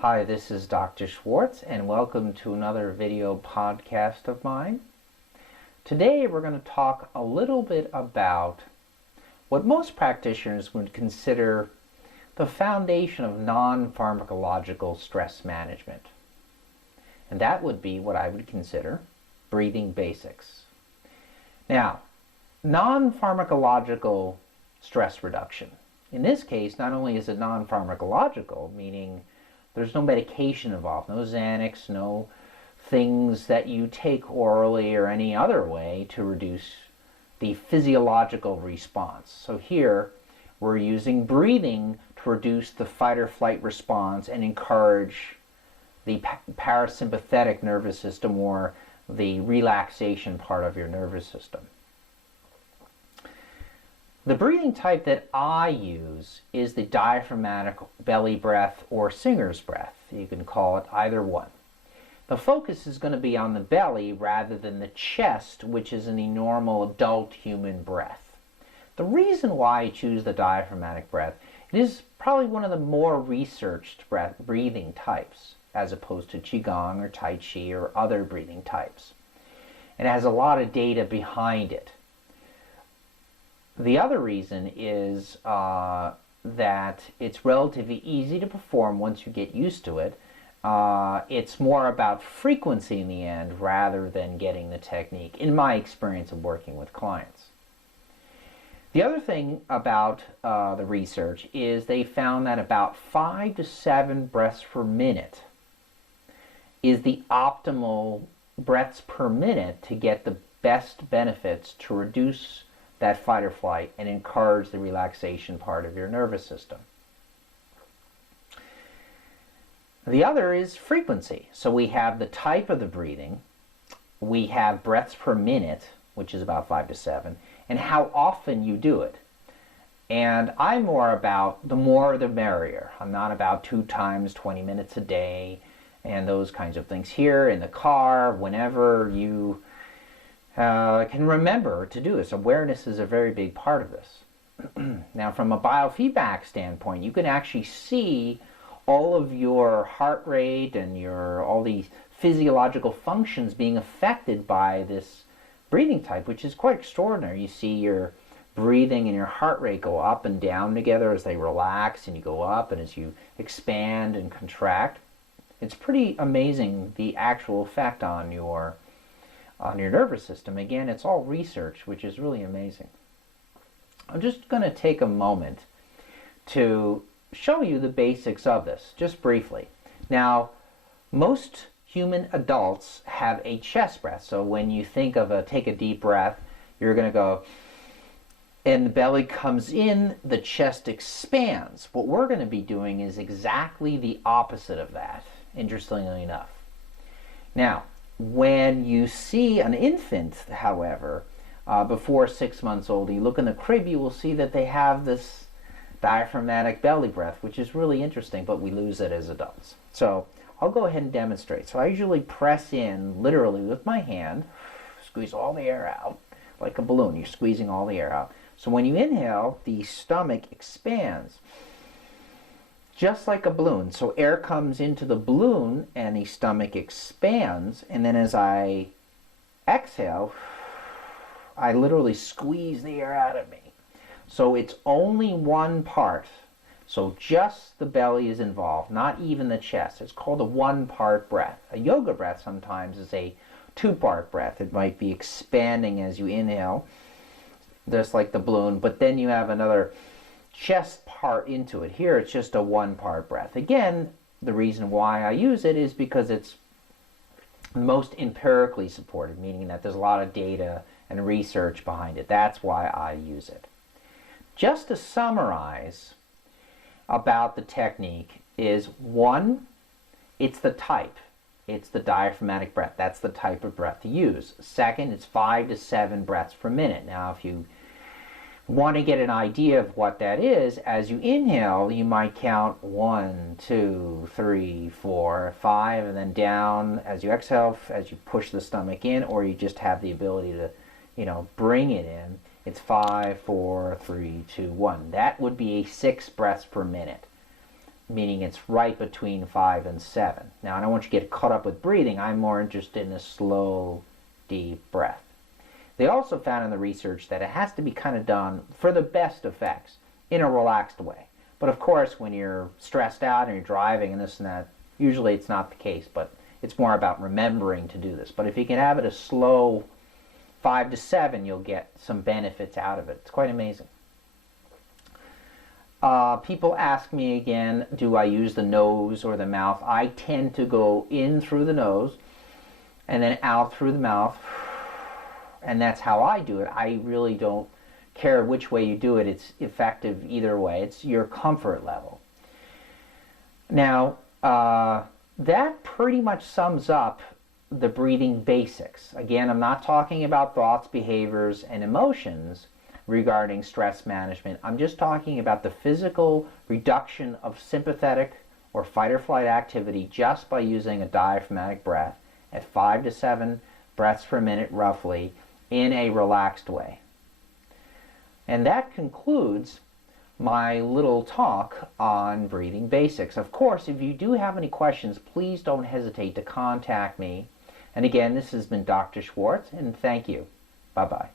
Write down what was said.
Hi, this is Dr. Schwartz, and welcome to another video podcast of mine. Today we're going to talk a little bit about what most practitioners would consider the foundation of non-pharmacological stress management. And that would be what I would consider breathing basics. Now, non-pharmacological stress reduction. In this case, not only is it non-pharmacological, meaning there's no medication involved, no Xanax, no things that you take orally or any other way to reduce the physiological response. So here, we're using breathing to reduce the fight or flight response and encourage the parasympathetic nervous system, or the relaxation part of your nervous system. The breathing type that I use is the diaphragmatic belly breath or singer's breath. You can call it either one. The focus is going to be on the belly rather than the chest, which is in the normal adult human breath. The reason why I choose the diaphragmatic breath, it is probably one of the more researched breathing types, as opposed to Qigong or Tai Chi or other breathing types. It has a lot of data behind it. The other reason is that it's relatively easy to perform once you get used to it. It's more about frequency in the end rather than getting the technique, in my experience of working with clients. The other thing about the research is they found that about 5 to 7 breaths per minute is the optimal breaths per minute to get the best benefits to reduce that fight or flight and encourage the relaxation part of your nervous system. The other is frequency. So we have the type of the breathing, we have breaths per minute, which is about 5 to 7, and how often you do it. And I'm more about the more the merrier. I'm not about 2 times 20 minutes a day and those kinds of things. Here in the car, whenever you can remember to do this. Awareness is a very big part of this. Now, from a biofeedback standpoint, you can actually see all of your heart rate and all these physiological functions being affected by this breathing type, which is quite extraordinary. You see your breathing and your heart rate go up and down together as they relax, and you go up, and as you expand and contract. It's pretty amazing, the actual effect on your nervous system. Again, it's all research, which is really amazing. I'm just going to take a moment to show you the basics of this, just briefly. Now, most human adults have a chest breath. So when you think of take a deep breath, you're going to go, and the belly comes in, the chest expands. What we're going to be doing is exactly the opposite of that, interestingly enough. Now, when you see an infant, however, before 6 months old, you look in the crib, you will see that they have this diaphragmatic belly breath, which is really interesting, but we lose it as adults. So I'll go ahead and demonstrate. So I usually press in, literally with my hand, squeeze all the air out, like a balloon. You're squeezing all the air out. So when you inhale, the stomach expands, just like a balloon. So air comes into the balloon and the stomach expands, and then as I exhale, I literally squeeze the air out of me. So it's only one part. So just the belly is involved, not even the chest. It's called a one-part breath. A yoga breath sometimes is a 2-part breath. It might be expanding as you inhale, just like the balloon, but then you have another chest part into it. Here it's just a 1-part breath. Again, the reason why I use it is because it's most empirically supported, meaning that there's a lot of data and research behind it. That's why I use it. Just to summarize about the technique is, 1, it's the type. It's the diaphragmatic breath. That's the type of breath to use. 2nd, it's 5 to 7 breaths per minute. Now, if you want to get an idea of what that is, as you inhale, you might count 1, 2, 3, 4, 5, and then down as you exhale, as you push the stomach in, or you just have the ability to, bring it in. It's 5, 4, 3, 2, 1. That would be a 6 breaths per minute. meaning it's right between 5 and 7. Now, I don't want you to get caught up with breathing. I'm more interested in a slow, deep breath. They also found in the research that it has to be kind of done for the best effects in a relaxed way. But of course, when you're stressed out and you're driving and this and that, usually it's not the case, but it's more about remembering to do this. But if you can have it a slow 5 to 7, you'll get some benefits out of it. It's quite amazing. People ask me again, do I use the nose or the mouth? I tend to go in through the nose and then out through the mouth. And that's how I do it. I really don't care which way you do it. It's effective either way. It's your comfort level. Now, that pretty much sums up the breathing basics. Again, I'm not talking about thoughts, behaviors, and emotions regarding stress management. I'm just talking about the physical reduction of sympathetic or fight or flight activity just by using a diaphragmatic breath at 5 to 7 breaths per minute roughly in a relaxed way. And that concludes my little talk on breathing basics. Of course, if you do have any questions, please don't hesitate to contact me. And again, this has been Dr. Schwartz, and thank you. Bye-bye.